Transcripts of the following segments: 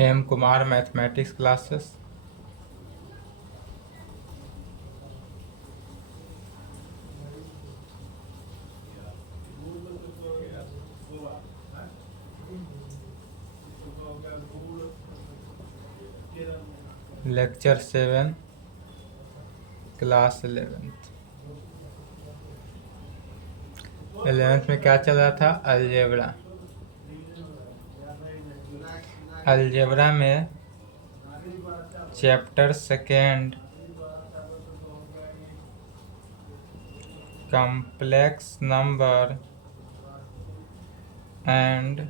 M Kumar mathematics classes. Lecture 7 class 11th। 11th में क्या चल रहा था? अलजेब्रा। अलजेब्रा में chapter 2 complex number and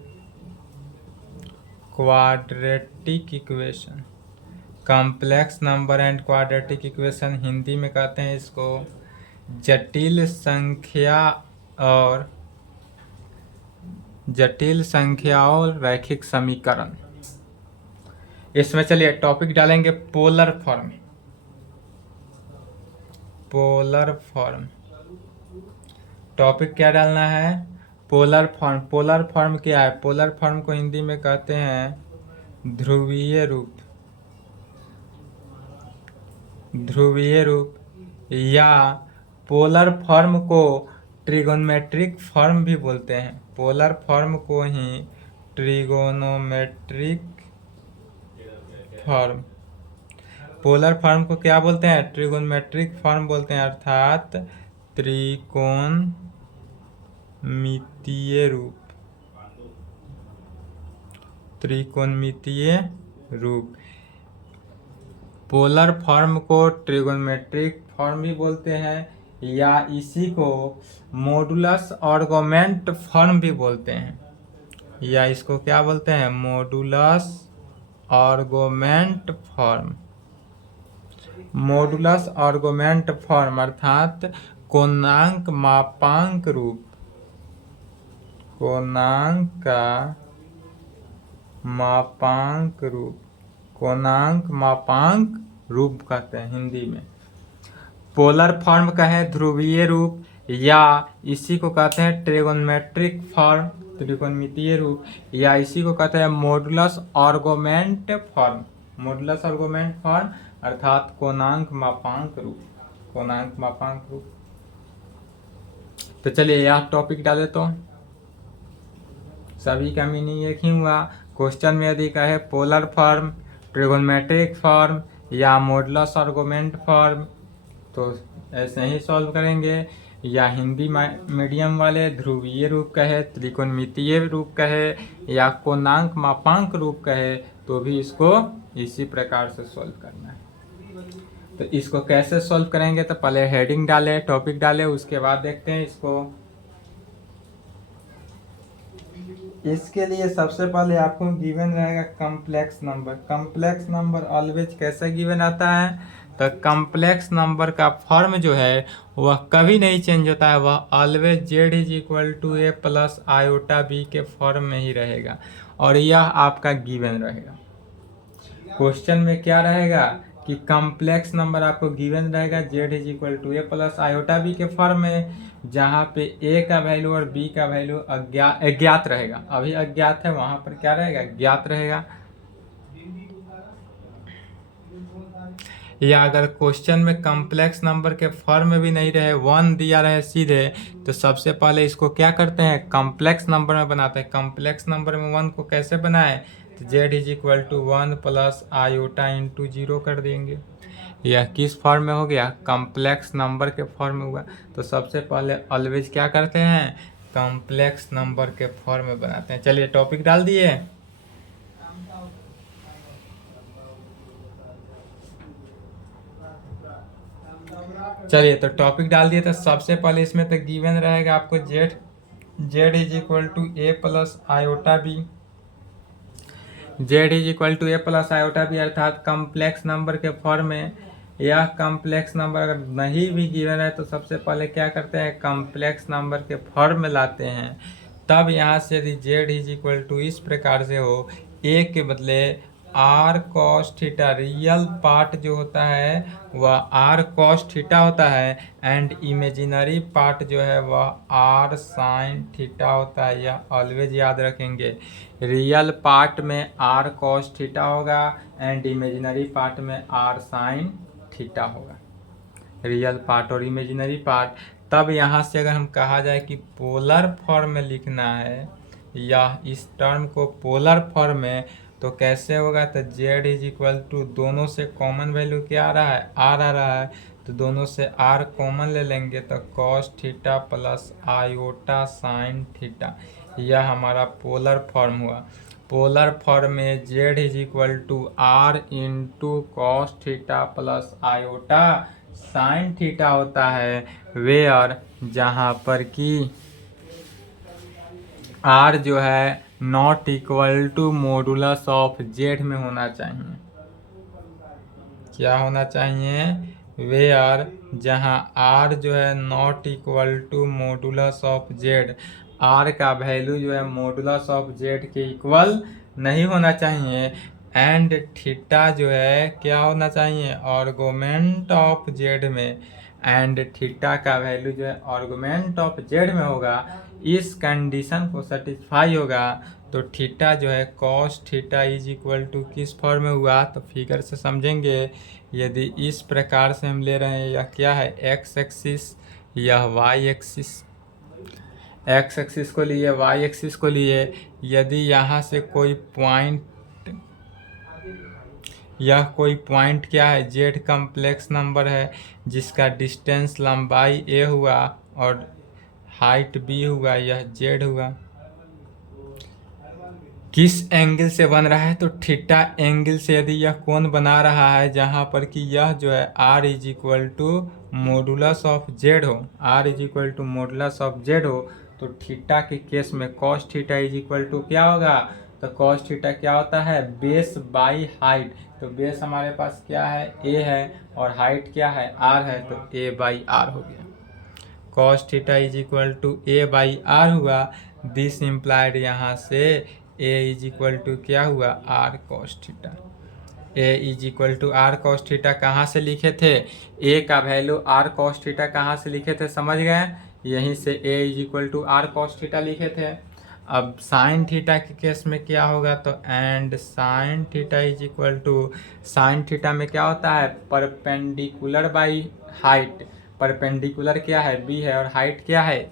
quadratic equation. Complex number and quadratic equation Hindi में कहते हैं इसको जटिल संख्याओं रैखिक समीकरण। इसमें चलिए टॉपिक डालेंगे polar form. Polar form topic क्या डालना है? Polar form. पोलर फॉर्म क्या है? पोलर फॉर्म को हिंदी में कहते हैं ध्रुवीय रूप। ध्रुवीय रूप या पोलर फॉर्म को ट्रिगोनोमेट्रिक फॉर्म भी बोलते हैं। पोलर फॉर्म को ही ट्रिगोनोमेट्रिक फॉर्म। पोलर फॉर्म को क्या बोलते हैं? ट्रिगोनोमेट्रिक फॉर्म बोलते हैं, अर्थात त्रिकोणमितीय रूप। त्रिकोणमितीय रूप। पोलर फॉर्म को ट्रिगोनोमेट्रिक फॉर्म भी बोलते हैं या इसी को मॉडुलस आर्गुमेंट फॉर्म भी बोलते हैं, या इसको क्या बोलते हैं? Modulus argument form. Modulus argument form अर्थात कोणांक मापांक रूप। कोणांक का मापांक रूप। कोणांक मापांक रूप कहते हैं हिंदी में। पोलर फॉर्म का है ध्रुवीय रूप या इसी को कहते हैं ट्रिगोनोमेट्रिक फॉर्म, त्रिकोणमितीय रूप, या इसी को कहते हैं modulus argument form. Modulus argument form अर्थात कोणांक मापांक रूप। कोणांक मापांक रूप। तो चलिए यह टॉपिक डाले तो सभी का मीनिंग एक ही हुआ। क्वेश्चन में यदि कहे पोलर फॉर्म, ट्रिगोनोमेट्रिक फॉर्म या मॉडुलस आर्गुमेंट फॉर्म तो ऐसे ही सॉल्व करेंगे, या हिंदी मीडियम वाले ध्रुवीय रूप कहे, त्रिकोणमितीय रूप कहे या कोणांक मापांक रूप कहे तो भी इसको इसी प्रकार से सॉल्व करना है। तो इसको कैसे सॉल्व करेंगे? तो पहले हेडिंग डाले, टॉपिक डाले, उसके बाद देखते हैं इसको। इसके लिए सबसे पहले आपको गिवन रहेगा complex number. Complex number always कैसे गिवन आता है? तो कॉम्प्लेक्स नंबर का फॉर्म जो है वह कभी नहीं चेंज होता है, वह always z is equal to a plus iota b के फॉर्म में ही रहेगा और यह आपका गिवन रहेगा। क्वेश्चन में क्या रहेगा कि कॉम्प्लेक्स नंबर आपको गिवन रहेगा z is equal to a plus iota b के फॉर्म में, जहाँ पे ए का वैल्यू और बी का वैल्यू अज्ञात रहेगा। अभी अज्ञात है, वहाँ पर क्या रहेगा? ज्ञात रहेगा। या अगर क्वेश्चन में कॉम्प्लेक्स नंबर के फॉर्म में भी नहीं रहे, 1 दिया रहे सीधे, तो सबसे पहले इसको क्या करते हैं? कॉम्प्लेक्स नंबर में बनाते हैं। कॉम्प्लेक्स नंबर में 1 को कैसे बनाए? तो z is equal to 1 plus iota into 0 कर देंगे। यह किस फॉर्म में हो गया? कॉम्प्लेक्स नंबर के फॉर्म में हुआ। तो सबसे पहले ऑलवेज क्या करते हैं? कॉम्प्लेक्स नंबर के फॉर्म में बनाते हैं। चलिए टॉपिक डाल दिए। चलिए तो टॉपिक डाल दिए। तो सबसे पहले इसमें तो गिवन रहेगा आपको z is equal to a plus iota b. Z is equal to a plus iota b अर्थात कॉम्प्लेक्स नंबर के फॉर्म में। यह कॉम्प्लेक्स नंबर अगर नहीं भी गिवन है तो सबसे पहले क्या करते हैं? कॉम्प्लेक्स नंबर के फॉर्म में लाते हैं। तब यहाँ से यदि जेड इज इक्वल टू इस प्रकार से हो, ए के बदले r cos theta, real part जो होता है वह आर कॉस थीटा होता है एंड इमेजिनरी पार्ट जो है वह आर साइन थीटा होता है। यह ऑलवेज याद रखेंगे। रियल पार्ट में आर कॉस थीटा होगा एंड इमेजिनरी पार्ट में आर साइन थीटा होगा। रियल पार्ट और इमेजिनरी पार्ट। तब यहाँ से अगर हम कहा जाए कि पोलर फॉर्म में लिखना है या इस टर्म को पोलर फॉर्म में, तो कैसे होगा? तो z इज इक्वल टू, दोनों से कॉमन वैल्यू क्या आ रहा है? आर आ रहा है, तो दोनों से आर कॉमन ले लेंगे तो cos theta plus iota sine theta. यह हमारा पोलर फॉर्म हुआ। पोलर फॉर्म में z is equal to r into cos theta plus iota sine theta होता है, वेयर जहाँ पर कि आर जो है not equal to modulus of z में होना चाहिए। क्या होना चाहिए? वेयर जहाँ आर जो है not equal to modulus of z, r का वैल्यू जो है मॉडुलस ऑफ जेड के इक्वल नहीं होना चाहिए। एंड थीटा जो है क्या होना चाहिए? आर्गुमेंट ऑफ जेड में। एंड थीटा का वैल्यू जो है आर्गुमेंट ऑफ जेड में होगा। इस कंडीशन को सेटिस्फाई होगा तो थीटा जो है cos theta is equal to किस फॉर्म में हुआ? तो फिगर से समझेंगे। यदि इस प्रकार से हम ले रहे हैं, यह क्या है? एक्स एक्सिस, यह वाई एक्सिस। एक्स एक्सिस को लिए, वाई एक्सिस को लिए। यदि यहाँ से कोई पॉइंट, यह कोई पॉइंट क्या है? जेड कम्प्लेक्स नंबर है जिसका डिस्टेंस लंबाई ए हुआ और हाइट बी हुआ, यह जेड हुआ। किस एंगल से बन रहा है? तो थीटा एंगल से। यदि यह कोण बना रहा है जहाँ पर कि यह जो है r is equal to modulus of z हो, r is equal to modulus of z हो, तो थीटा के केस में cos theta is equal to क्या होगा? तो कॉस थीटा क्या होता है? Base by height. तो बेस हमारे पास क्या है? a है और हाइट क्या है? r है, तो a बाई आर हो गया। Cos theta is equal to a by r हुआ। दिस इम्प्लाइड यहाँ से a इज इक्वल टू क्या हुआ? r cos theta. a is equal to r cos theta कहाँ से लिखे थे? a का वैल्यू r कॉस थीटा कहाँ से लिखे थे? समझ गए? यहीं से a is equal to r cos theta लिखे थे। अब साइन थीटा के केस में क्या होगा? तो and sine theta is equal to, sine theta में क्या होता है? Perpendicular by height. परपेंडिकुलर क्या है? b है और हाइट क्या है?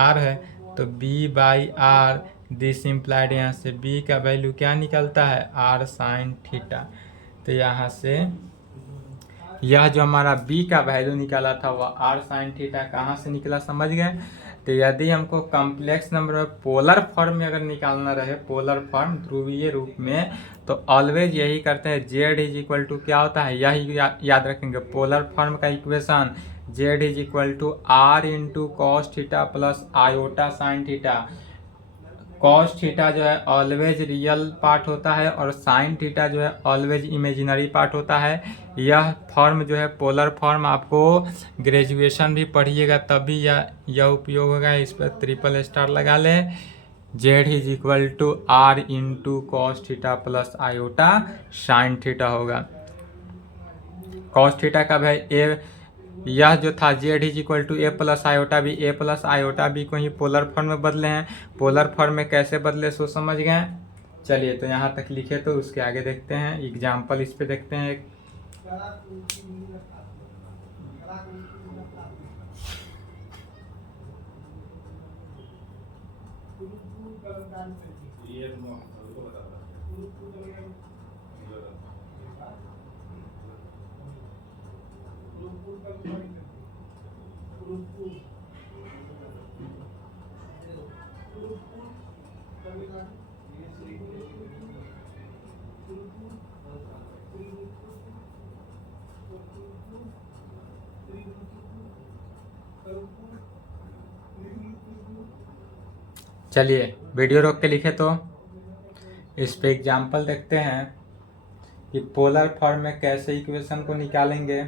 r है, तो b by r. This implied यहाँ से b का वैल्यू क्या निकलता है? r sine theta. तो यहाँ से यह जो हमारा b का वैल्यू निकाला था वह r साइन थीटा कहाँ से निकला? समझ गए? तो यदि हमको कॉम्प्लेक्स नंबर में पोलर फॉर्म में अगर निकालना रहे, पोलर फॉर्म ध्रुवीय रूप में, तो ऑलवेज यही करते हैं। z इज इक्वल टू क्या होता है? यही याद रखेंगे। पोलर फॉर्म का equation z is equal to r into cos theta plus iota sine theta. Cos theta जो है ऑलवेज रियल पार्ट होता है और साइन थीटा जो है ऑलवेज इमेजिनरी पार्ट होता है। यह फॉर्म जो है पोलर फॉर्म आपको ग्रेजुएशन भी पढ़िएगा तभी यह उपयोग होगा। इस पर ट्रिपल स्टार लगा लें। Z is equal to r into cos theta plus iota sine theta होगा। कॉस थीटा का भाई ए, यह जो था z is equal to a plus iota b, a plus iota b को ही पोलर फॉर्म में बदले हैं। पोलर फॉर्म में कैसे बदले सो समझ गए? चलिए तो यहाँ तक लिखे, तो उसके आगे देखते हैं एग्जाम्पल। इस पे देखते हैं एक। चलिए वीडियो रोक के लिखे, तो इस पे एग्जाम्पल देखते हैं कि पोलर फॉर्म में कैसे इक्वेशन को निकालेंगे।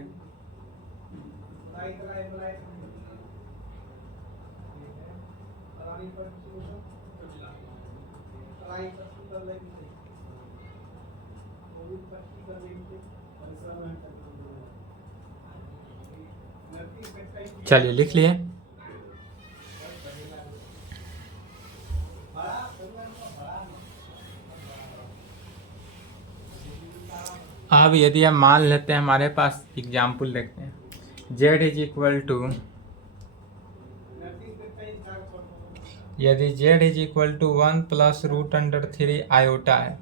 चलिए लिख लिए। अब यदि हम मान लेते हैं, हमारे पास एग्जाम्पल देखते हैं, z इज इक्वल टू, यदि z is equal to 1 plus root under 3 iota है,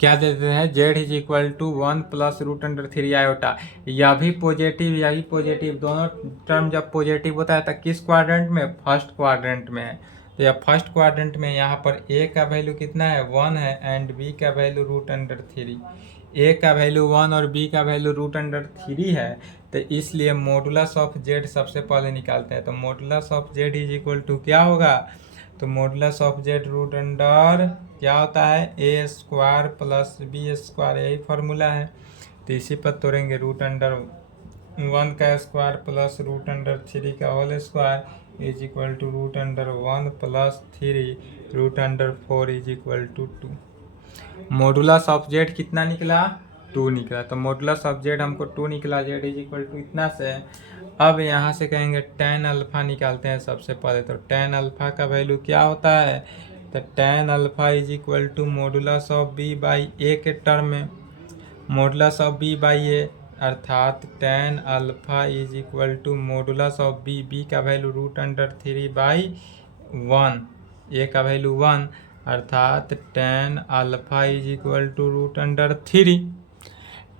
क्या देते हैं, z is equal to 1 plus root under 3 iota, यह भी पॉजिटिव यही पॉजिटिव, दोनों टर्म जब पॉजिटिव होता है तो किस क्वाड्रेंट में, फर्स्ट क्वाड्रेंट में है। तो यह फर्स्ट क्वाड्रेंट में यहाँ पर a का वैल्यू कितना है, 1 है, एंड b का वैल्यू रूट अंडर 3, a का वैल्यू 1 और b का वैल्यू रूट अंडर 3 है। तो इसलिए मॉडुलस ऑफ z सबसे पहले निकालते हैं। तो modulus of z is equal to क्या होगा, तो modulus of z root under क्या होता है, a square plus B square, यही फार्मूला है। तो इसी पर तोड़ेंगे, रूट अंडर 1 का स्क्वायर प्लस रूट अंडर 3 का whole square is equal to root under 1 plus 3 root under 4 is equal to 2। Modulus of z कितना निकला, 2 निकला। तो मॉडुलस ऑफ जेड हमको 2 निकला, जेड इज इक्वल टू इतना से। अब यहाँ से कहेंगे tan अल्फा निकालते हैं सबसे पहले। तो tan अल्फा का वैल्यू क्या होता है, तो tan alpha is equal to modulus of b by A के टर्म में, modulus of b by A, अर्थात tan alpha is equal to modulus of b का value root under 3 by 1, A का वैल्यू 1, अर्थात tan alpha is equal to root under 3,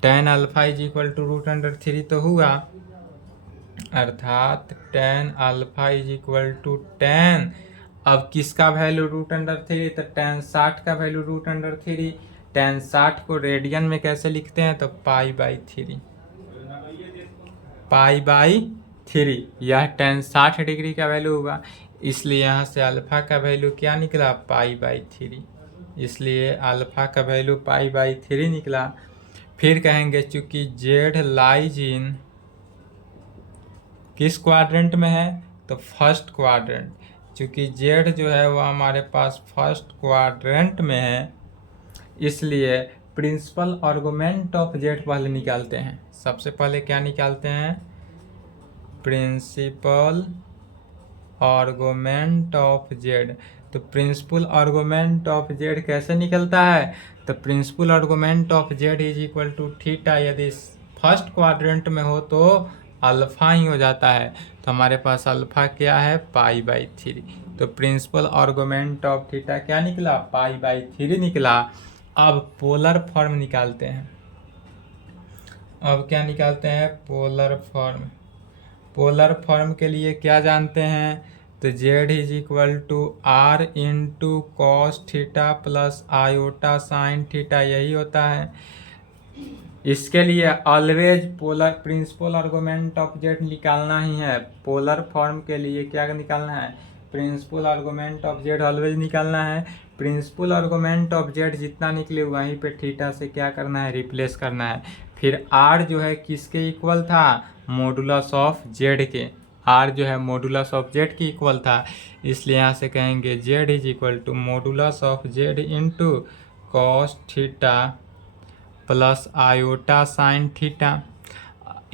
tan alpha is equal to root under 3 तो हुआ, अर्थात tan alpha is equal to tan, अब किसका value root under 3, तो tan 60 का वैल्यू रूट अंडर 3, tan 60 को रेडियन में कैसे लिखते हैं, तो पाई बाई 3, पाई बाई 3, यह tan 60 डिग्री का वैल्यू होगा। इसलिए यहाँ से अल्फा का वैल्यू क्या निकला, पाई बाई 3, इसलिए अल्फा का वैल्यू पाई बाई 3 निकला। फिर कहेंगे चूंकि जेड लाइज इन किस क्वाड्रेंट में है, तो फर्स्ट क्वाड्रेंट, चूंकि जेड जो है वो हमारे पास फर्स्ट क्वाड्रेंट में है, इसलिए प्रिंसिपल आर्गुमेंट ऑफ जेड पहले निकालते हैं। सबसे पहले क्या निकालते हैं, प्रिंसिपल आर्गुमेंट ऑफ जेड। तो प्रिंसिपल आर्गुमेंट ऑफ जेड कैसे निकलता है, तो principal argument of z is equal to theta, यदि फर्स्ट क्वाड्रेंट में हो तो अल्फा ही हो जाता है। तो हमारे पास अल्फा क्या है, पाई बाई 3। तो प्रिंसिपल आर्गुमेंट ऑफ थीटा क्या निकला, पाई बाई 3 निकला। अब पोलर फॉर्म निकालते हैं। अब क्या निकालते हैं, पोलर फॉर्म। पोलर फॉर्म के लिए क्या जानते हैं, तो z is equal to r into cos theta plus iota sine theta, यही होता है। इसके लिए always polar principal argument of z निकालना ही है। पोलर फॉर्म के लिए क्या निकालना है, principal argument of z always निकालना है। प्रिंसिपल आर्गुमेंट ऑफ जेड जितना निकले वहीं पे थीटा से क्या करना है, रिप्लेस करना है। फिर आर जो है किसके इक्वल था, मॉडुलस ऑफ जेड के, आर जो है मॉडुलस ऑफ जेड के इक्वल था, इसलिए यहाँ से कहेंगे z is equal to modulus of z into cos theta plus iota sine theta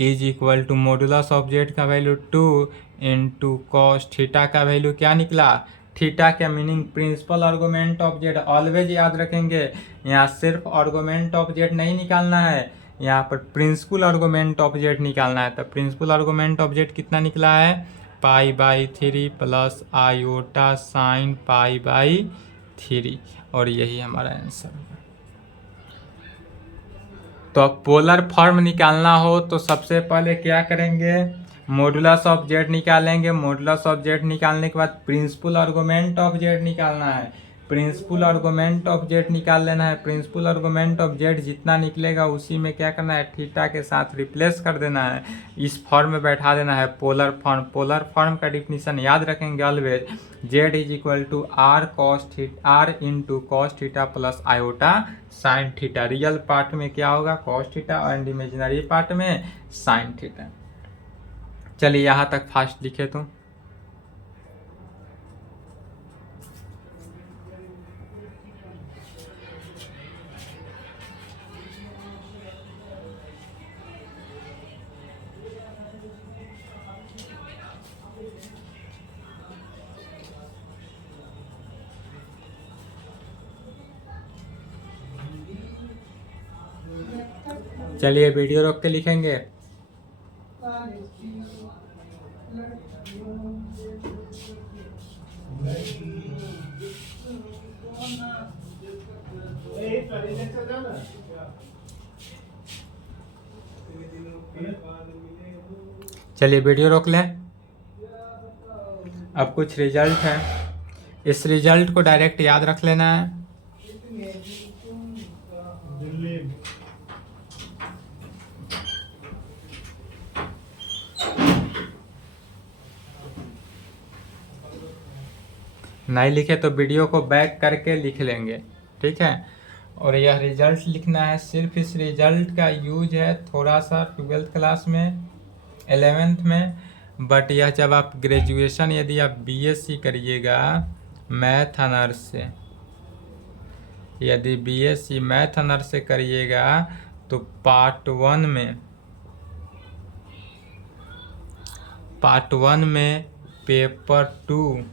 is equal to modulus of z का वैल्यू 2 इंटू कॉस थीटा का वैल्यू क्या निकला, थीटा का meaning principal argument of z, always याद रखेंगे। यहाँ सिर्फ argument of Z नहीं निकालना है, यहाँ पर प्रिंसिपल आर्गुमेंट ऑफ जेड निकालना है। तो प्रिंसिपल आर्गुमेंट ऑफ जेड कितना निकला है, pi by 3 plus iota sine pi by 3, और यही हमारा आंसर है। तो अब पोलर फॉर्म निकालना हो तो सबसे पहले क्या करेंगे, मॉडुलस ऑफ जेड निकालेंगे। मॉडुलस ऑफ जेड निकालने के बाद प्रिंसिपल आर्गुमेंट ऑफ जेड निकालना है। प्रिंसिपल आर्गुमेंट ऑफ जेड निकाल लेना है। प्रिंसिपल आर्गुमेंट ऑफ जेड जितना निकलेगा उसी में क्या करना है, थीटा के साथ रिप्लेस कर देना है, इस फॉर्म में बैठा देना है पोलर फॉर्म। पोलर फॉर्म का डिफिनीशन याद रखेंगे always, z is equal to r cos theta, r into cos theta plus iota sine theta. Real part में क्या होगा, cos theta, and imaginary part में साइन थीटा। चलिए यहाँ तक फास्ट लिखे तो चलिए वीडियो रोक के लिखेंगे। चलिए वीडियो रोक लें। अब कुछ रिजल्ट है, इस रिजल्ट को डायरेक्ट याद रख लेना है। नहीं लिखे तो वीडियो को बैक करके लिख लेंगे, ठीक है। और यह रिजल्ट लिखना है, सिर्फ इस रिजल्ट का यूज है थोड़ा सा 12th क्लास में, 11th में, बट यह जब आप ग्रेजुएशन यदि आप बीएससी करिएगा मैथ ऑनर्स से, यदि बीएससी मैथ ऑनर्स से करिएगा तो पार्ट वन में पेपर 2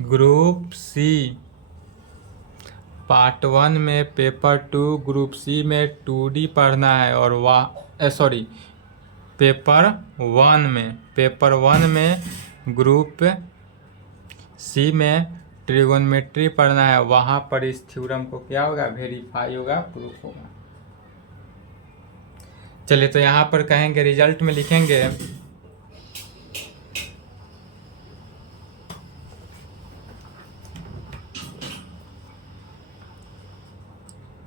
ग्रुप सी, पार्ट 1 में पेपर 2 ग्रुप सी में 2D पढ़ना है। और पेपर 1 में ग्रुप सी में ट्रिगोनोमेट्री पढ़ना है। वहाँ पर इस थ्योरम को क्या होगा, वेरीफाई होगा, प्रूफ होगा। चलिए तो यहाँ पर कहेंगे, रिजल्ट में लिखेंगे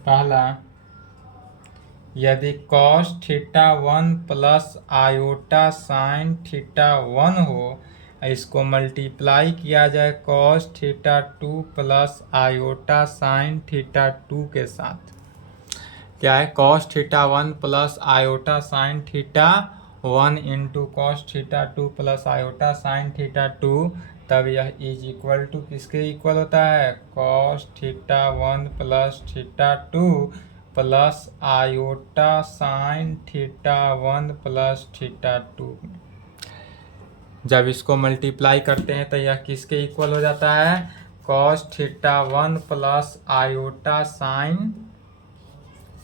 पहला, यदि cos θ1 प्लस आयोटा साइन θ1 हो, इसको मल्टीप्लाई किया जाए cos θ2 प्लस आयोटा साइन θ2 के साथ। क्या है, cos θ1 plus iota sine θ1 into cos θ2 plus iota sine θ2, तब यह इज इक्वल टू किसके इक्वल होता है, cos θ1 plus θ2 plus iota sine θ1 plus θ2। जब इसको मल्टीप्लाई करते हैं तो यह किसके इक्वल हो जाता है, cos θ1 plus iota sine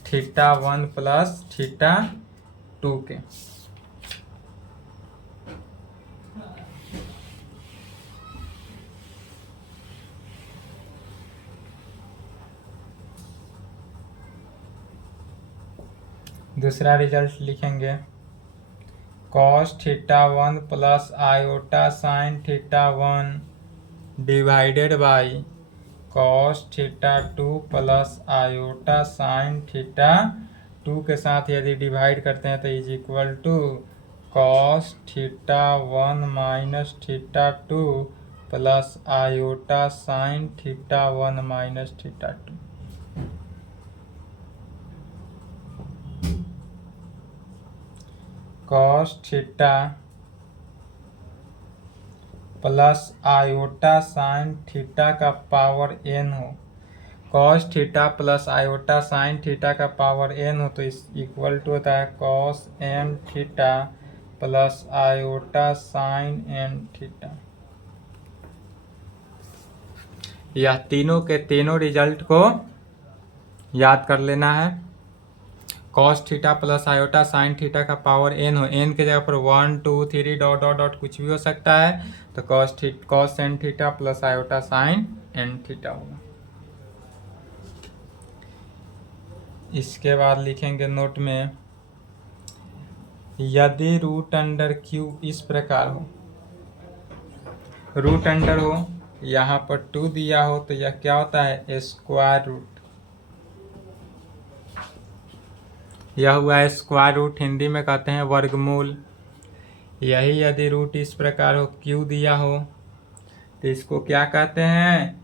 θ1 plus θ2 के। दूसरा रिजल्ट लिखेंगे, cos θ1 plus iota sine θ1 divided by cos θ2 plus iota sine θ2 के साथ यदि डिवाइड करते हैं तो is equal to cos θ1 minus θ2 plus iota sine θ1 minus θ2। cos θ plus iota sine theta का पावर n हो, cos θ plus iota sine theta का power n हो तो इस इक्वल टू होता है cos n theta plus iota sign n theta. यह तीनों के तीनों रिजल्ट को याद कर लेना है। cos θ plus iota sine theta का पावर n हो, n के जगह पर 1 2 3 डॉट डॉट डॉट कुछ भी हो सकता है, तो cos n theta plus iota sign n theta होगा। इसके बाद लिखेंगे नोट में, यदि रूट अंडर क्यू इस प्रकार हो, रूट अंडर हो, यहाँ पर 2 दिया हो तो यह क्या होता है, स्क्वायर रूट। यह हुआ है स्क्वायर रूट, हिंदी में कहते हैं वर्गमूल। यही यदि रूट इस प्रकार हो, क्यू दिया हो, तो इसको क्या कहते हैं,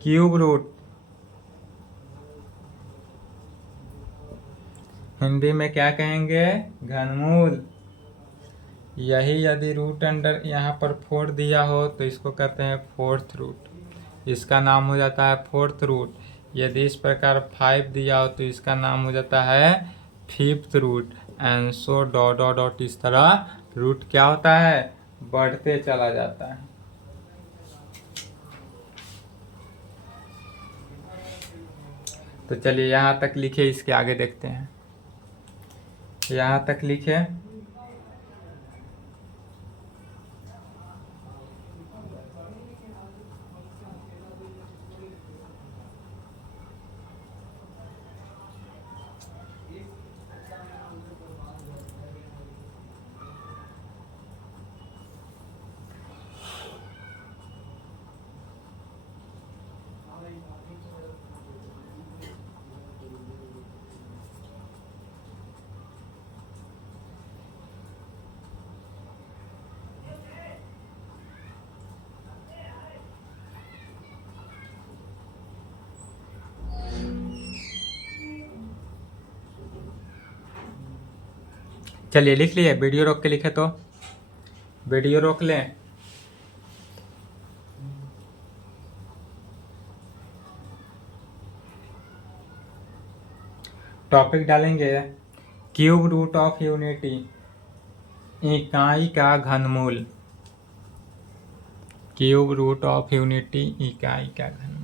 क्यूब रूट। हिंदी में क्या कहेंगे, घनमूल। यही यदि रूट अंडर यहाँ पर 4 दिया हो तो इसको कहते हैं फोर्थ रूट, इसका नाम हो जाता है फोर्थ रूट। यदि इस प्रकार 5 दिया हो तो इसका नाम हो जाता है fifth root, and so dot dot dot. इस तरह रूट क्या होता है, बढ़ते चला जाता है। तो चलिए यहाँ तक लिखे, इसके आगे देखते हैं। यहाँ तक लिखे, चलिए लिख लिए। वीडियो रोक के लिखे तो वीडियो रोक लें। टॉपिक डालेंगे क्यूब रूट ऑफ यूनिटी, इकाई का घनमूल। क्यूब रूट ऑफ यूनिटी, इकाई का घनमूल।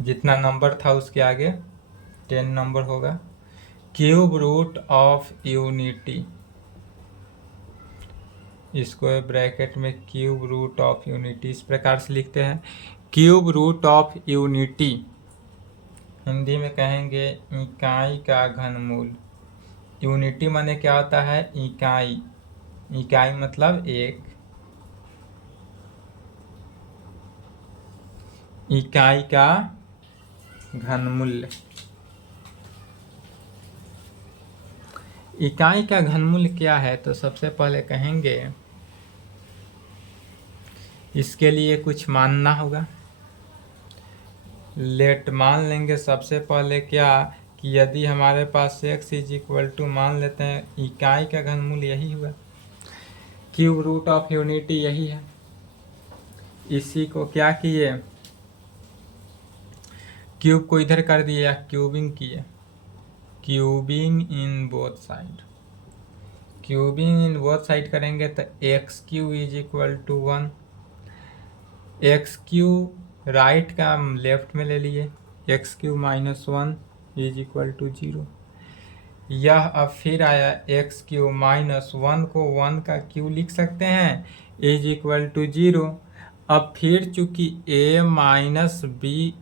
जितना नंबर था उसके आगे 10 नंबर होगा। क्यूब रूट ऑफ यूनिटी, इसको ब्रैकेट में क्यूब रूट ऑफ यूनिटी इस प्रकार से लिखते हैं। Cube root of unity Hindi में कहेंगे इकाई का घनमूल। यूनिटी माने क्या होता है? इकाई। इकाई मतलब एक। इकाई का घनमूल। इकाई का घनमूल क्या है? तो सबसे पहले कहेंगे इसके लिए कुछ मानना होगा। लेट मान लेंगे सबसे पहले क्या, कि यदि हमारे पास x इज इक्वल टू, मान लेते हैं इकाई का घनमूल यही हुआ, क्यूब रूट ऑफ यूनिटी यही है। इसी को क्या किए, क्यूब को इधर कर दिए या क्यूबिंग किए। Cubing in both side. Cubing in both side करेंगे तो x cube is equal to 1। X cube right का लेफ्ट में ले लिए, x cube minus 1 is equal to 0। यह अब फिर आया एक्स क्यू माइनस 1 को 1 का क्यू लिख सकते हैं, इज इक्वल टू 0। अब फिर चूंकि A minus B,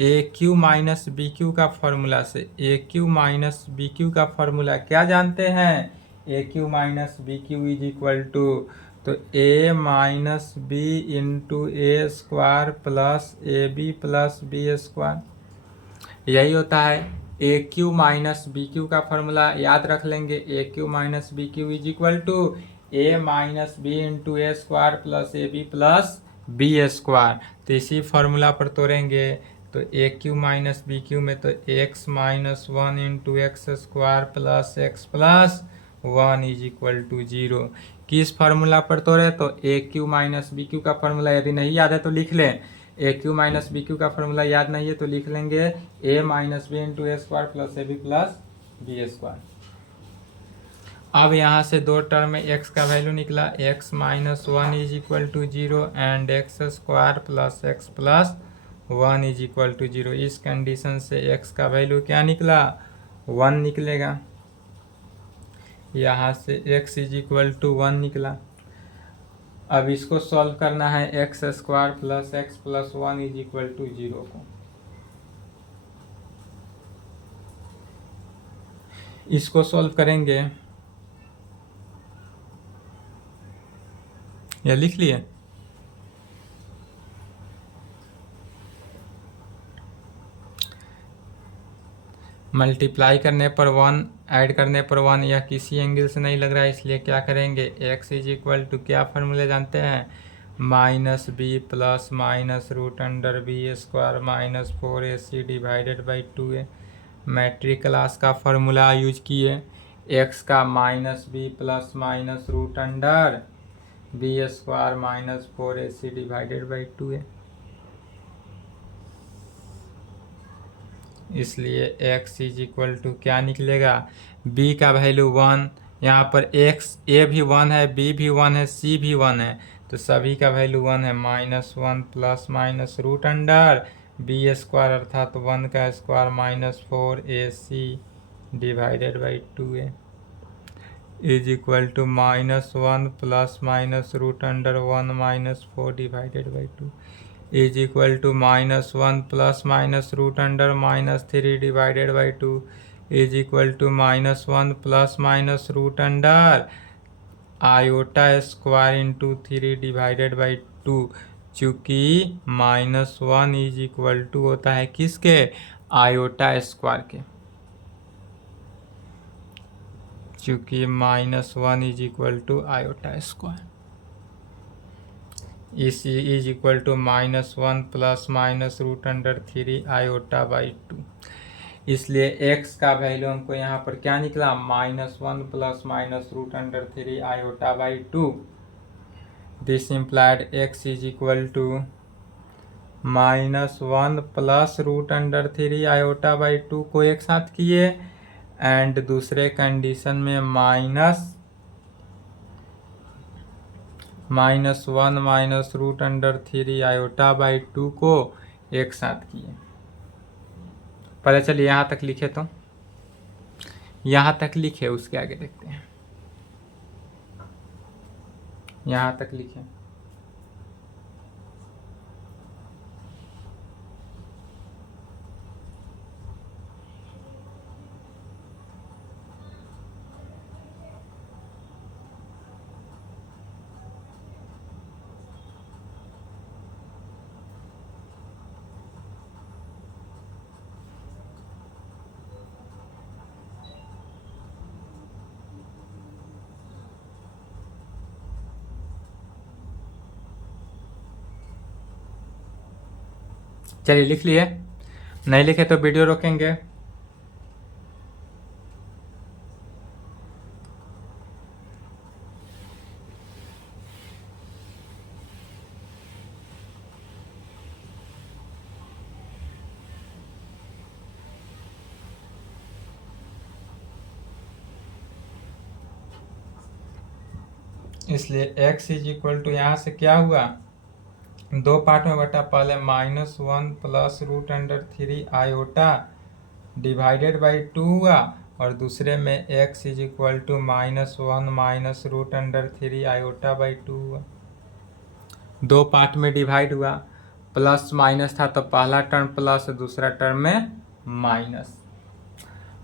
A cube minus B cube का फॉर्मूला से, A cube minus B cube का फॉर्मूला क्या जानते हैं? A cube minus B cube is equal to, तो A minus B into A square plus A B plus B square, यही होता है। A cube minus B cube का formula याद रख लेंगे, A cube minus B cube is equal to A minus B into A square plus A B plus B square. तो इसी formula पर तोड़ेंगे तो a cube minus B cube में तो x minus 1 into x square plus x plus 1 is equal to 0। किस formula पर तोड़े? तो a cube minus B cube का फार्मूला यदि नहीं याद है तो लिख लें। A cube minus B cube का फार्मूला याद नहीं है तो लिख लेंगे a minus B into A square plus A B plus B square. अब यहाँ से दो टर्म में x का वैल्यू निकला, x minus 1 is equal to 0 and x square plus x plus 1 is equal to 0। इस कंडीशन से x का वैल्यू क्या निकला? 1 निकलेगा। यहाँ से x इज इक्वल टू 1 निकला। अब इसको सॉल्व करना है, x square plus x plus 1 is equal to 0 को। इसको सॉल्व करेंगे, या लिख लिए। मल्टीप्लाई करने पर 1, ऐड करने पर 1, यह किसी एंगल से नहीं लग रहा है, इसलिए क्या करेंगे, x इज इक्वल टू क्या फार्मूले जानते हैं? Minus b plus minus root under b square minus 4ac divided by 2a। Matric class का फार्मूला यूज किए, x का minus b plus minus root under b square minus 4ac divided by 2a। इसलिए x is equal to क्या निकलेगा, b का value 1, यहाँ पर x a भी 1 है, b भी 1 है, c भी 1 है, तो सभी का वैल्यू 1 है। -1 plus minus root under b square अर्थात 1 का square -4ac divided by 2a is equal to -1 plus minus root under 1 -4 divided by 2 is equal to -1 plus minus root under -3 divided by 2 is equal to -1 plus minus root under iota square into 3 divided by 2, चूँकि -1 is equal to होता है किसके, iota square के, चूँकि -1 is equal to iota square, इस is equal to -1 plus minus root under 3 iota by 2, इसलिए x का value हमको यहाँ पर क्या निकला, -1 plus minus root under 3 iota by 2। This implied x is equal to -1 plus root under 3 iota by 2 को एक साथ किए, एंड दूसरे कंडीशन में -1 minus root under 3 iota by 2 को एक साथ किए। पहले चलिए यहाँ तक लिखे, तो यहाँ तक लिखे, उसके आगे देखते हैं। यहाँ तक लिखे, चलिए लिख लिए, नहीं लिखे तो वीडियो रोकेंगे। इसलिए x इज इक्वल टू यहाँ से क्या हुआ, दो पार्ट में बटा, पहले -1 plus root under 3 iota divided by 2 हुआ, और दूसरे में x is equal to -1 minus root under 3 iota by 2 हुआ। दो पार्ट में डिवाइड हुआ, प्लस माइनस था तो पहला टर्म प्लस, दूसरा टर्म में माइनस।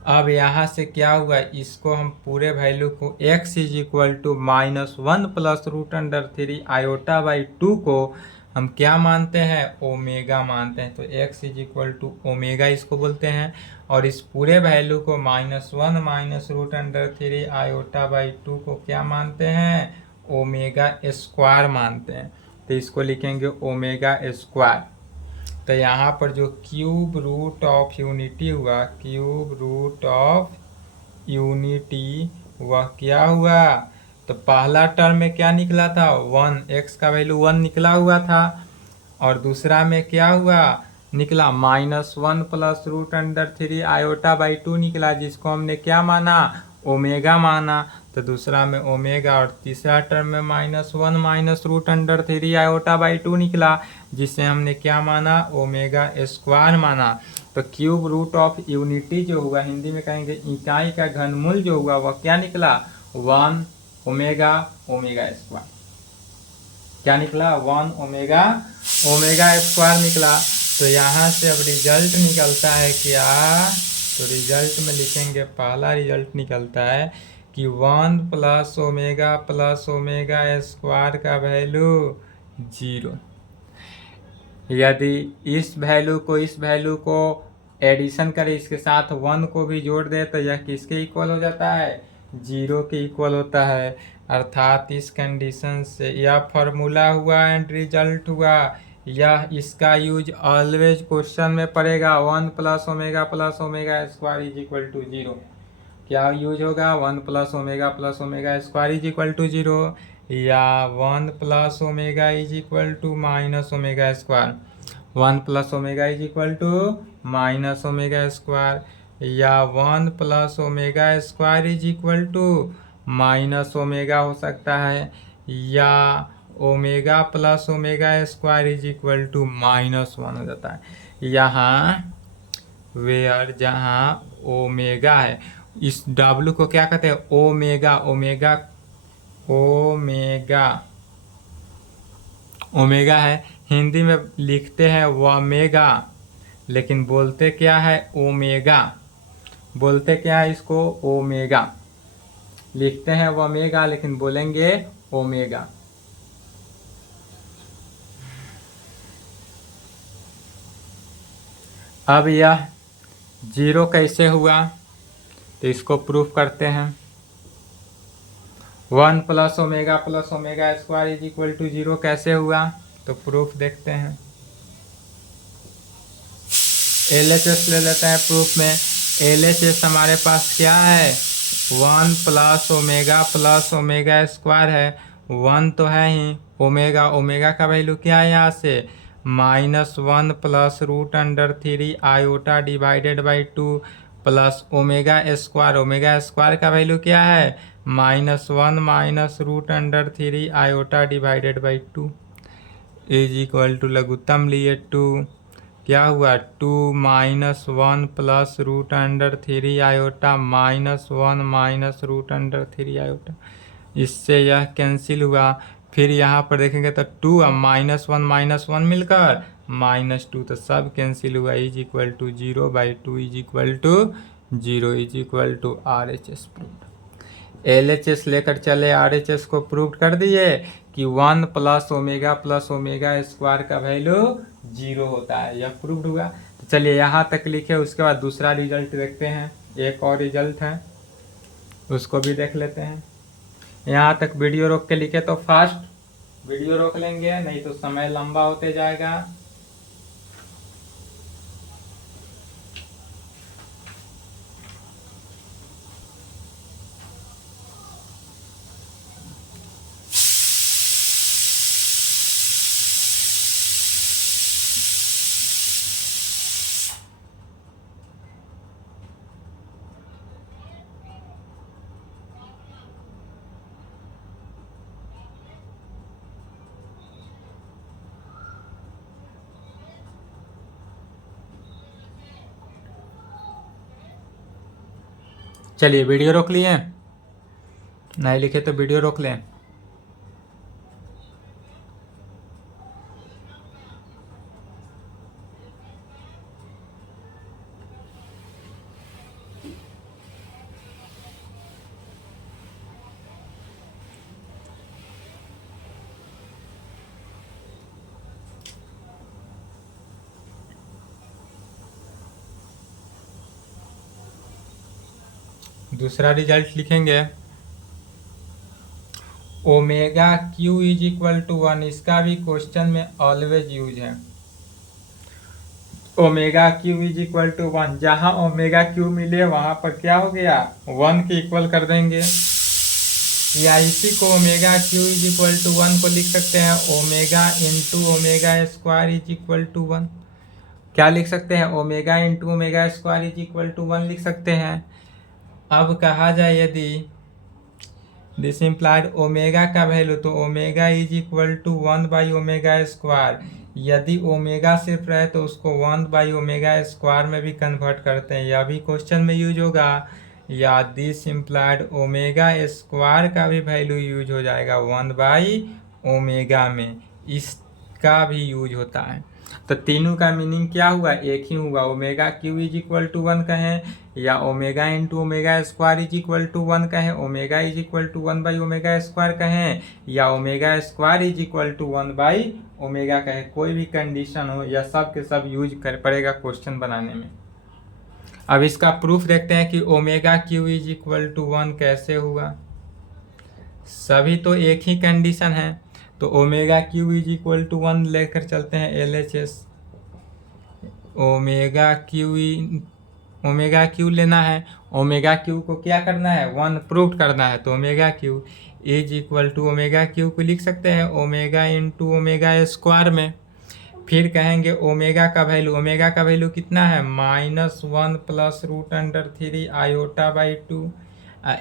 अब यहाँ से क्या हुआ, इसको हम पूरे वैल्यू को x is equal to -1 plus root under 3 iota by 2 को हम क्या मानते हैं, ओमेगा मानते हैं, तो x is equal to omega इसको बोलते हैं, और इस पूरे वैल्यू को -1 minus root under 3 iota by 2 को क्या मानते हैं, ओमेगा स्क्वायर मानते हैं, तो इसको लिखेंगे ओमेगा स्क्वायर। तो यहाँ पर जो क्यूब रूट ऑफ यूनिटी हुआ, क्यूब रूट ऑफ यूनिटी वह क्या हुआ, तो पहला टर्म में क्या निकला था, 1, x का वैल्यू 1 निकला हुआ था, और दूसरा में क्या हुआ निकला, -1 plus root under 3 iota by 2 निकला, जिसको हमने क्या माना, ओमेगा माना, तो दूसरा में ओमेगा, और तीसरा टर्म में -1 minus root under 3 iota by 2 निकला, जिसे हमने क्या माना, ओमेगा स्क्वायर माना। तो क्यूब रूट ऑफ यूनिटी जो हुआ, हिंदी में कहेंगे इकाई का घनमूल जो हुआ, वह क्या निकला, 1 ओमेगा स्क्वायर, क्या निकला, 1 ओमेगा स्क्वायर निकला। तो यहाँ से अब रिजल्ट निकलता है क्या, तो रिजल्ट में लिखेंगे, पहला रिजल्ट निकलता है कि 1 प्लस ओमेगा स्क्वायर का वैल्यू 0। यदि इस वैल्यू को एडिशन करें, इसके साथ 1 को भी जोड़ दे, तो यह किसके इक्वल हो जाता है, 0 के इक्वल होता है। अर्थात इस कंडीशन से यह फार्मूला हुआ एंड रिजल्ट हुआ, यह इसका यूज ऑलवेज क्वेश्चन में पड़ेगा, 1 plus omega square is equal to 0। क्या यूज होगा, 1 plus omega square is equal to 0, या 1 plus omega is equal to minus omega square, 1 plus omega is equal to minus omega square, या 1 plus omega square is equal to minus omega हो सकता है, या omega plus omega square is equal to -1 हो जाता है। यहाँ where जहाँ ओमेगा है, इस W को क्या कहते हैं? ओमेगा। ओमेगा ओमेगा ओमेगा है, हिंदी में लिखते हैं वमेगा, लेकिन बोलते क्या है? ओमेगा। बोलते क्या है इसको? ओमेगा। लिखते हैं वमेगा लेकिन बोलेंगे ओमेगा। अब यह 0 कैसे हुआ, तो इसको प्रूफ करते हैं। 1 plus omega square is equal to 0 कैसे हुआ, तो प्रूफ देखते हैं। LHS ले लेते हैं प्रूफ में। LHS हमारे पास क्या है? 1 प्लस ओमेगा स्क्वायर है। 1 तो है ही, ओमेगा का वैल्यू क्या है यहाँ से? -1 plus √3 iota divided by 2 plus omega square का वैल्यू क्या है? -1 minus √3 iota divided by 2 is equal to लघुत्तम लिए 2, क्या हुआ? 2 -1 प्लस √3 आयोटा -1 माइनस √3 आयोटा, इससे यह कैंसिल हुआ। फिर यहाँ पर देखेंगे तो 2 अब -1 मिलकर -2, तो सब कैंसिल हुआ, is equal to 0/2 is equal to 0 is equal to RHS proof. LHS लेकर चले, RHS को प्रूव कर दिए कि 1 प्लस ओमेगा स्क्वायर का वैल्यू 0 होता है, यह प्रूव्ड हुआ। तो चलिए यहाँ तक लिखे, उसके बाद दूसरा रिजल्ट देखते हैं। एक और रिजल्ट है, उसको भी देख लेते हैं। यहाँ तक वीडियो रोक के लिखे तो फास्ट वीडियो रोक लेंगे, नहीं तो समय लंबा होते जाएगा। चलिए वीडियो रोक लिए, नहीं लिखे तो वीडियो रोक लें। दूसरा रिजल्ट लिखेंगे, omega cube is equal to 1, इसका भी क्वेश्चन में ऑलवेज यूज है। Omega cube is equal to 1, जहाँ ओमेगा क्यू मिले वहाँ पर क्या हो गया? 1 के इक्वल कर देंगे, या इसी को omega cube is equal to 1 को लिख सकते हैं omega into omega square is equal to 1। क्या लिख सकते हैं? Omega into omega square is equal to 1 लिख सकते हैं। अब कहा जाए यदि दिस इम्प्लाइड ओमेगा का वैल्यू, तो ओमेगा इज इक्वल टू 1/ओमेगा स्क्वायर। यदि ओमेगा सिर्फ रहे तो उसको 1/ओमेगा स्क्वायर में भी कन्वर्ट करते हैं, यह भी क्वेश्चन में यूज होगा। या दिस इम्प्लाइड ओमेगा स्क्वायर का भी वैल्यू यूज हो जाएगा 1/ओमेगा में, इसका भी यूज होता है। तो तीनों का मीनिंग क्या हुआ? एक ही हुआ। Omega cube is equal to 1 कहें, या omega into omega square is equal to 1 कहें, ओमेगा इज इक्वल टू 1/ओमेगा स्क्वायर कहें, या omega square is equal to 1/ओमेगा कहें, कोई भी कंडीशन हो, या सब के सब यूज कर पड़ेगा क्वेश्चन बनाने में। अब इसका प्रूफ देखते हैं कि omega cube is equal to 1 कैसे हुआ। सभी तो एक ही कंडीशन है, तो omega cube is equal to 1 लेकर चलते हैं LHS। ओमेगा क्यू लेना है, ओमेगा क्यू को क्या करना है? 1 प्रूव करना है, तो omega cube is equal to omega cube को लिख सकते हैं ओमेगा इंटू ओमेगा स्क्वायर में। फिर कहेंगे ओमेगा का वैल्यू कितना है -1 plus root under 3 iota by 2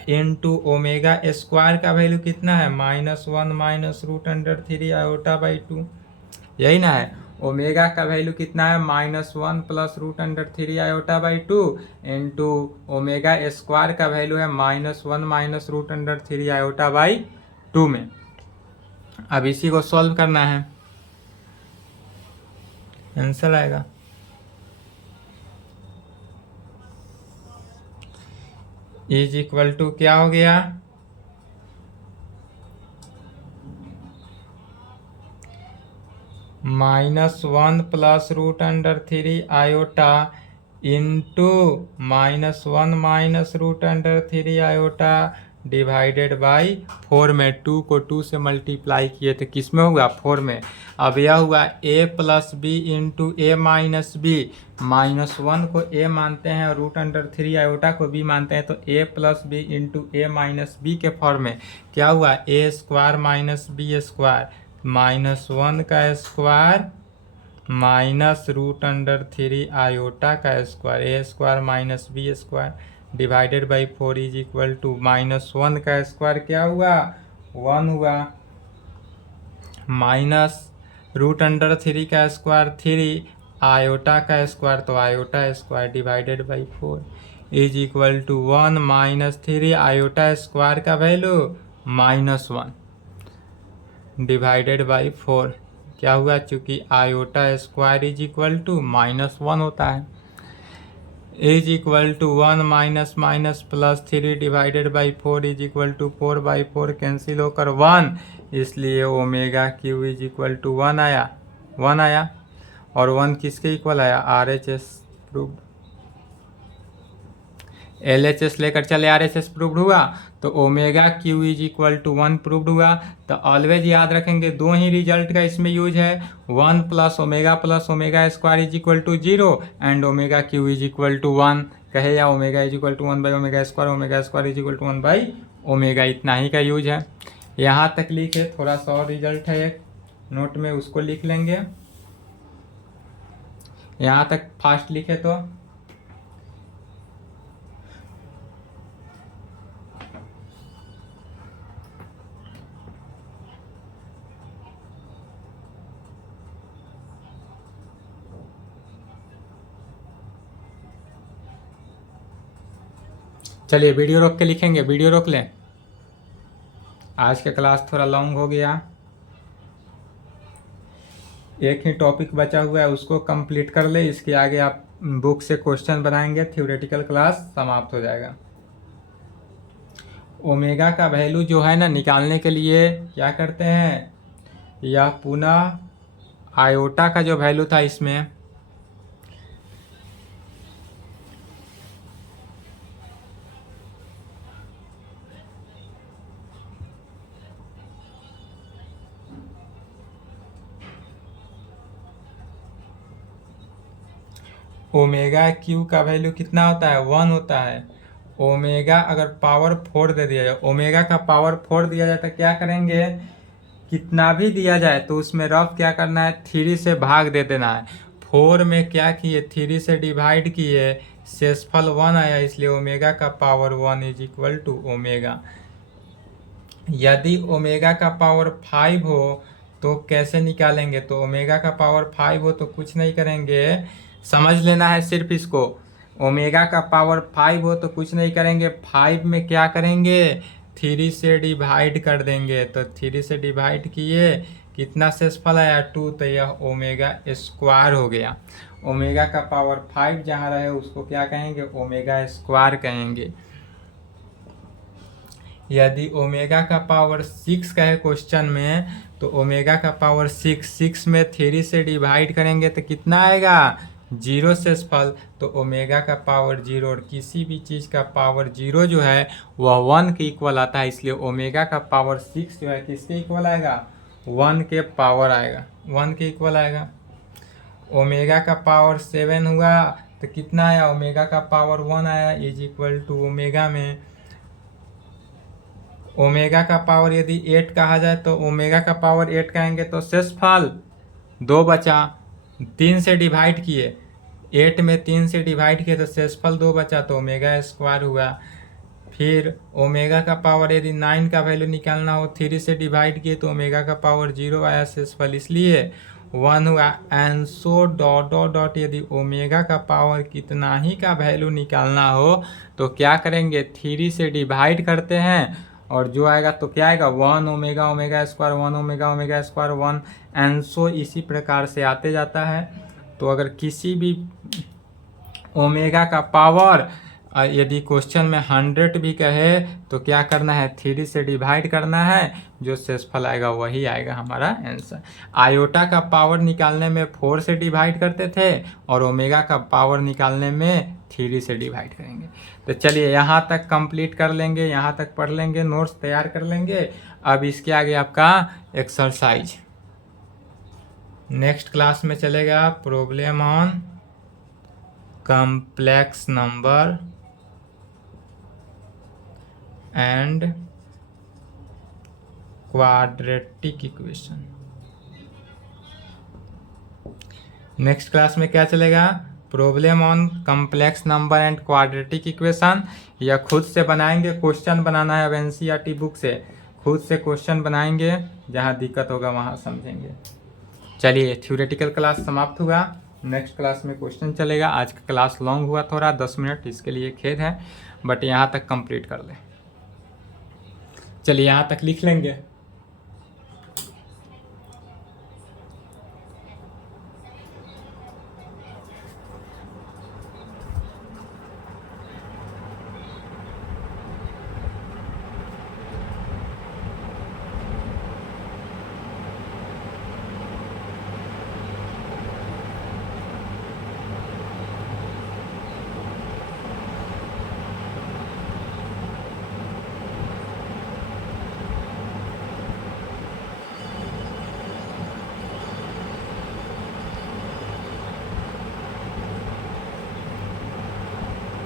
into omega square का वैल्यू कितना है -1 minus root under 3 iota by 2। यही ना है, ओमेगा का वैल्यू कितना है -1 plus root under 3 iota by 2 into omega square का वैल्यू है -1 minus root under 3 iota by 2 में। अब इसी को सॉल्व करना है, आंसर आएगा इज इक्वल टू क्या हो गया -1 plus root under 3 iota into -1 minus root under 3 iota divided by 4 में 2 को 2 से मल्टीप्लाई किए थे, किस में हुआ 4 में। अब यह हुआ a plus B into A minus B, -1 को a मानते हैं और रूट अंडर 3 आयोटा को b मानते हैं, तो a plus B into A minus B के फॉर्म में क्या हुआ a square minus B square -1 का square minus root under 3 iota का square A square minus B square divided by 4 is equal to -1 का स्क्वायर क्या हुआ 1 हुआ, माइनस रूट अंडर 3 का स्क्वायर 3 आयोटा का स्क्वायर तो iota square divided by 4 is equal to 1 minus 3 iota square का value -1 divided by 4 क्या हुआ, चूंकि iota square is equal to -1 होता है, is equal to 1 minus minus plus 3 divided by 4 is equal to 4 by 4 cancel होकर 1, इसलिए omega cube is equal to 1 आया और 1 किसके इक्वल आया RHS प्रूव्ड। LHS लेकर चले RHS प्रूव्ड हुआ तो omega cube is equal to 1 proved हुआ। तो ऑलवेज याद रखेंगे दो ही रिजल्ट का इसमें यूज है, 1 plus omega square is equal to 0 and omega cube is equal to 1 कहे, या omega is equal to 1 by omega square is equal to 1 by omega, इतना ही का यूज है। यहाँ तक लिखे, थोड़ा सा और रिजल्ट है एक नोट में, उसको लिख लेंगे। यहाँ तक फास्ट लिखे तो चलिए वीडियो रोक के लिखेंगे, वीडियो रोक लें, आज का क्लास थोड़ा लॉन्ग हो गया, एक ही टॉपिक बचा हुआ है उसको कंप्लीट कर ले, इसके आगे आप बुक से क्वेश्चन बनाएंगे, थ्योरेटिकल क्लास समाप्त हो जाएगा। ओमेगा का वैल्यू जो है ना निकालने के लिए क्या करते हैं, या पुनः आयोटा का जो वैल्यू था इसमें ओमेगा क्यू का वैल्यू कितना होता है 1 होता है। ओमेगा अगर पावर 4 दे दिया जाए, ओमेगा का पावर 4 दिया जाए तो क्या करेंगे, कितना भी दिया जाए तो उसमें रफ क्या करना है 3 से भाग दे देना है। 4 में क्या किए 3 से डिवाइड किए, शेषफल 1 आया, इसलिए ओमेगा का power 1 is equal to omega. यदि ओमेगा का पावर 5 हो तो कैसे निकालेंगे, तो ओमेगा का पावर 5 हो तो कुछ नहीं करेंगे, समझ लेना है सिर्फ इसको, ओमेगा का पावर 5 हो तो कुछ नहीं करेंगे, 5 में क्या करेंगे 3 से डिवाइड कर देंगे, तो 3 से डिवाइड किए कितना शेषफल आया 2, तो यह ओमेगा स्क्वायर हो गया। ओमेगा का पावर 5 जहाँ रहे उसको क्या कहेंगे ओमेगा स्क्वायर कहेंगे। यदि ओमेगा का पावर 6 का है क्वेश्चन में, तो ओमेगा का पावर 6 में 3 से डिवाइड करेंगे तो कितना आएगा 0 शेषफल, तो ओमेगा का पावर 0 और किसी भी चीज़ का पावर 0 जो है वह 1 के इक्वल आता है, इसलिए ओमेगा का पावर 6 जो है किसके इक्वल आएगा 1 के पावर आएगा, 1 के इक्वल आएगा। ओमेगा का पावर 7 हुआ तो कितना आया ओमेगा का पावर 1 आया, इज इक्वल टू ओमेगा में ओमेगा का पावर यदि 8 कहा जाए तो ओमेगा का पावर 8 कहेंगे तो शेषफल 2 बचा, 3 से डिवाइड किए, 8 में 3 से डिवाइड किए तो शेषफल 2 बचा तो ओमेगा स्क्वायर हुआ। फिर ओमेगा का पावर यदि 9 का वैल्यू निकालना हो, 3 से डिवाइड किए तो ओमेगा का पावर 0 आया शेषफल, इसलिए 1 हुआ। And so dot dot dot यदि ओमेगा का पावर कितना ही का वैल्यू निकालना हो तो क्या करेंगे, 3 से डिवाइड करते हैं और जो आएगा तो क्या आएगा 1 omega omega square 1 omega omega square 1 and so इसी प्रकार से आते जाता है। तो अगर किसी भी ओमेगा का पावर यदि क्वेश्चन में 100 भी कहे तो क्या करना है, 3 से डिवाइड करना है, जो शेषफल आएगा वही आएगा हमारा आंसर। आयोटा का पावर निकालने में 4 से डिवाइड करते थे और ओमेगा का पावर निकालने में 3 से डिवाइड करेंगे। तो चलिए यहाँ तक कंप्लीट कर लेंगे, यहाँ तक पढ़ लेंगे, नोट्स तैयार कर लेंगे। अब इसके आगे आपका एक्सरसाइज नेक्स्ट क्लास में चलेगा, problem on complex number and quadratic equation. Next class में क्या चलेगा, problem on complex number and quadratic equation, या खुद से बनाएंगे, क्वेश्चन बनाना है। अब एनसीईआरटी बुक से खुद से क्वेश्चन बनाएंगे, जहाँ दिक्कत होगा वहाँ समझेंगे। चलिए थ्योरेटिकल क्लास समाप्त हुआ, नेक्स्ट क्लास में क्वेश्चन चलेगा। आज का क्लास लॉन्ग हुआ थोड़ा 10 मिनट, इसके लिए खेद है, बट यहाँ तक कंप्लीट कर लें। चलिए यहाँ तक लिख लेंगे।